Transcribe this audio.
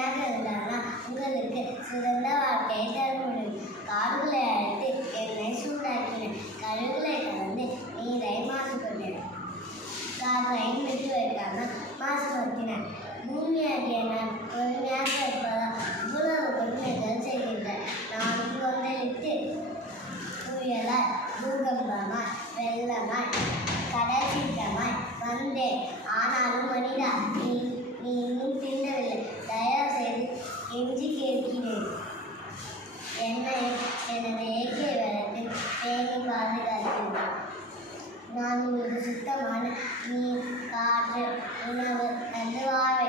பொறுமையாக இருந்தானா உங்களுக்கு சிறந்த வாழ்க்கையை தர முடியும். காடுகளை அழைத்து எண்ணெய் சூடாக்கின, கழுகுகளை கலந்து நீரை மாசுபட்டன, காற்றையும் விட்டு வைக்காம மாசுபடுத்தின. பூமியாகிய நான் பொறுமையாக இருப்பதால் இவ்வளவு கொடுமைகள் செய்கின்றேன். நான் கொந்தளித்து புயலாய், பூகம்பமாய், வெள்ளமாய், கடல் சீற்றமாய் வந்தேன். ஆனாலும் மனிதா, நீ இன்னும் திருந்தவில்லை. தயவு செய்து கெஞ்சி கேட்கிறேன், என்னை எனது இயற்கை வளத்தில் பேணி பாதுகாக்கிறேன். நான் உங்களுக்கு சுத்தமான நீர், காற்று, உணவு தந்து வாழ